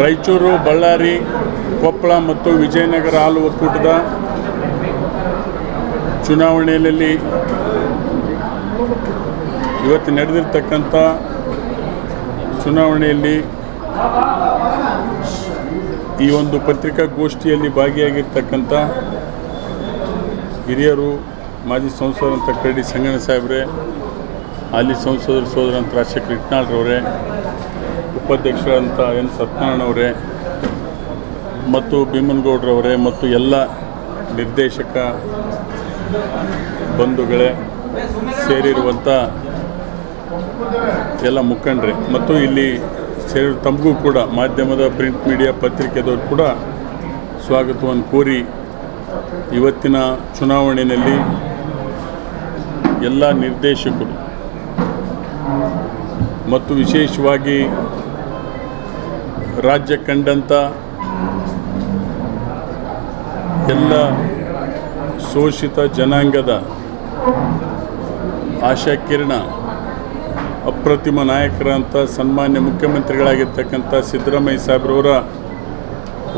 ರಾಯಚೂರು, ಬಳ್ಳಾರಿ, ಕೊಪ್ಪಳ ಮತ್ತು ವಿಜಯನಗರ ಹಾಲು ಒಕ್ಕೂಟದ ಚುನಾವಣೆಯಲ್ಲಿ ಇವತ್ತು ನಡೆದಿರ್ತಕ್ಕಂಥ ಚುನಾವಣೆಯಲ್ಲಿ ಈ ಒಂದು ಪತ್ರಿಕಾಗೋಷ್ಠಿಯಲ್ಲಿ ಭಾಗಿಯಾಗಿರ್ತಕ್ಕಂಥ ಹಿರಿಯರು, ಮಾಜಿ ಸಂಸದರಂಥ ಕರಡಿ ಸಂಗಣ್ಣ ಸಾಹೇಬ್ರೆ, ಹಾಲಿ ಸಂಸದರು ಸೋದರಂಥ ರಾಜಶೇಖರ್ ಇಟ್ನಾಳ್ರವರೇ, ಉಪಾಧ್ಯಕ್ಷರಂಥ ಎನ್ ಸತ್ಯನಾರಾಯಣವರೇ ಮತ್ತು ಭೀಮನಗೌಡರವರೇ ಮತ್ತು ಎಲ್ಲ ನಿರ್ದೇಶಕ ಬಂಧುಗಳೇ, ಸೇರಿರುವಂಥ ಎಲ್ಲ ಮುಖಂಡರೇ ಮತ್ತು ಇಲ್ಲಿ ಸೇರಿ ತಮಗೂ ಕೂಡ ಮಾಧ್ಯಮದ ಪ್ರಿಂಟ್ ಮೀಡಿಯಾ ಪತ್ರಿಕೆದವರು ಕೂಡ ಸ್ವಾಗತವನ್ನು ಕೋರಿ ಇವತ್ತಿನ ಚುನಾವಣೆಯಲ್ಲಿ ಎಲ್ಲ ನಿರ್ದೇಶಕರು ಮತ್ತು ವಿಶೇಷವಾಗಿ ರಾಜ್ಯ ಕಂಡಂಥ ಎಲ್ಲ ಶೋಷಿತ ಜನಾಂಗದ ಆಶಾಕಿರಣ ಅಪ್ರತಿಮ ನಾಯಕರಂಥ ಸನ್ಮಾನ್ಯ ಮುಖ್ಯಮಂತ್ರಿಗಳಾಗಿರ್ತಕ್ಕಂಥ ಸಿದ್ದರಾಮಯ್ಯ ಸಾಹೇಬ್ರವರ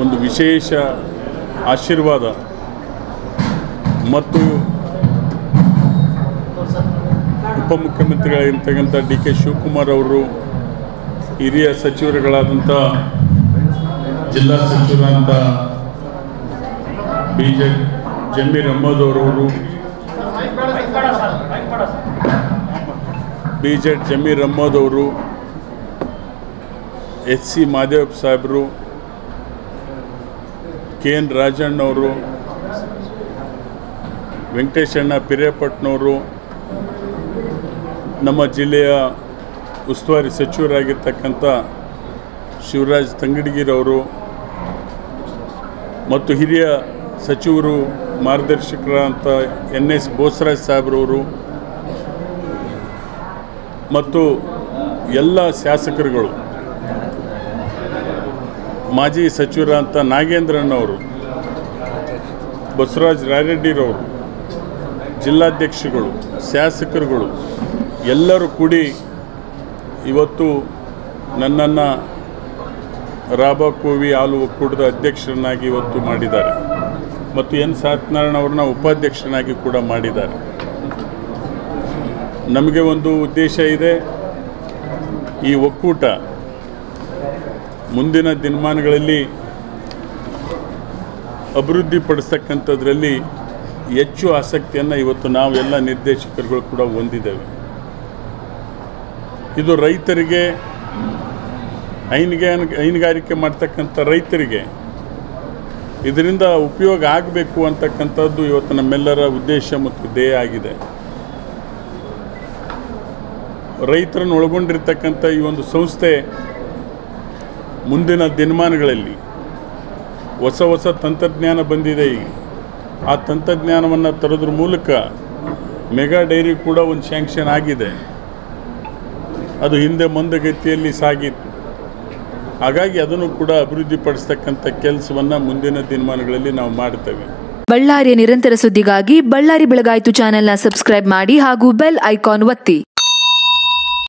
ಒಂದು ವಿಶೇಷ ಆಶೀರ್ವಾದ ಮತ್ತು ಉಪಮುಖ್ಯಮಂತ್ರಿಗಳಾಗಿರ್ತಕ್ಕಂಥ ಡಿ ಕೆ ಶಿವಕುಮಾರ್ ಅವರು, ಹಿರಿಯ ಸಚಿವರುಗಳಾದಂಥ ಜಿಲ್ಲಾ ಸಚಿವರಾದಂಥ ಜಮೀರ್ ಅಹ್ಮದ್ ಅವರವರು, ಜಮೀರ್ ಅಹ್ಮದ್ ಅವರು, ಎಚ್ ಸಿ ಮಾದೇವಪ್ಪ ಸಾಹೇಬರು, ಕೆ ಎನ್ ರಾಜಣ್ಣವರು, ವೆಂಕಟೇಶಣ್ಣ ಪಿರಿಯಪಟ್ಟನವರು, ನಮ್ಮ ಜಿಲ್ಲೆಯ ಉಸ್ತುವಾರಿ ಸಚಿವರಾಗಿರ್ತಕ್ಕಂಥ ಶಿವರಾಜ್ ತಂಗಡಗಿರವರು ಮತ್ತು ಹಿರಿಯ ಸಚಿವರು ಮಾರ್ಗದರ್ಶಕರಾದಂಥ ಎನ್ ಎಸ್ ಬೋಸರಾಜ್ ಸಾಹೇಬ್ರವರು ಮತ್ತು ಎಲ್ಲ ಶಾಸಕರುಗಳು, ಮಾಜಿ ಸಚಿವರಾದಂಥ ನಾಗೇಂದ್ರಣ್ಣವರು, ಬಸವರಾಜ ರಾಯರೆಡ್ಡಿರವರು, ಜಿಲ್ಲಾಧ್ಯಕ್ಷಗಳು, ಶಾಸಕರುಗಳು ಎಲ್ಲರೂ ಕೂಡಿ ಇವತ್ತು ನನ್ನನ್ನು ರಾಬಕೋವಿ ಹಾಲು ಒಕ್ಕೂಟದ ಅಧ್ಯಕ್ಷರನ್ನಾಗಿ ಇವತ್ತು ಮಾಡಿದ್ದಾರೆ ಮತ್ತು ಎನ್ ಸತ್ಯನಾರಾಯಣ ಅವ್ರನ್ನ ಉಪಾಧ್ಯಕ್ಷರನ್ನಾಗಿ ಕೂಡ ಮಾಡಿದ್ದಾರೆ. ನಮಗೆ ಒಂದು ಉದ್ದೇಶ ಇದೆ, ಈ ಒಕ್ಕೂಟ ಮುಂದಿನ ದಿನಮಾನಗಳಲ್ಲಿ ಅಭಿವೃದ್ಧಿಪಡಿಸ್ತಕ್ಕಂಥದ್ರಲ್ಲಿ ಹೆಚ್ಚು ಆಸಕ್ತಿಯನ್ನು ಇವತ್ತು ನಾವು ಎಲ್ಲ ನಿರ್ದೇಶಕರುಗಳು ಕೂಡ ಹೊಂದಿದ್ದೇವೆ. ಇದು ರೈತರಿಗೆ, ಹೈನುಗಾರಿಕೆ ಮಾಡ್ತಕ್ಕಂಥ ರೈತರಿಗೆ ಇದರಿಂದ ಉಪಯೋಗ ಆಗಬೇಕು ಅಂತಕ್ಕಂಥದ್ದು ಇವತ್ತು ನಮ್ಮೆಲ್ಲರ ಉದ್ದೇಶ ಮತ್ತು ಧ್ಯೇಯ ಆಗಿದೆ. ರೈತರನ್ನು ಒಳಗೊಂಡಿರ್ತಕ್ಕಂಥ ಈ ಒಂದು ಸಂಸ್ಥೆ ಮುಂದಿನ ದಿನಮಾನಗಳಲ್ಲಿ ಹೊಸ ಹೊಸ ತಂತ್ರಜ್ಞಾನ ಬಂದಿದೆ. ಈಗ ಆ ತಂತ್ರಜ್ಞಾನವನ್ನು ತರೋದ್ರ ಮೂಲಕ ಮೆಗಾ ಡೈರಿ ಕೂಡ ಒಂದು ಸ್ಯಾಂಕ್ಷನ್ ಆಗಿದೆ. ಅದು ಹಿಂದೆ ಮಂದಗತಿಯಲ್ಲಿ ಸಾಗಿತ್ತು. ಹಾಗಾಗಿ ಅದನ್ನು ಕೂಡ ಅಭಿವೃದ್ಧಿಪಡಿಸ್ತಕ್ಕಂಥ ಕೆಲಸವನ್ನು ಮುಂದಿನ ದಿನಮಾನಗಳಲ್ಲಿ ನಾವು ಮಾಡ್ತೇವೆ. ಬಳ್ಳಾರಿಯ ನಿರಂತರ ಸುದ್ದಿಗಾಗಿ ಬಳ್ಳಾರಿ ಬೆಳಗಾಯಿತು ಚಾನೆಲ್ನ ಸಬ್ಸ್ಕ್ರೈಬ್ ಮಾಡಿ ಹಾಗೂ ಬೆಲ್ ಐಕಾನ್ ಒತ್ತಿ.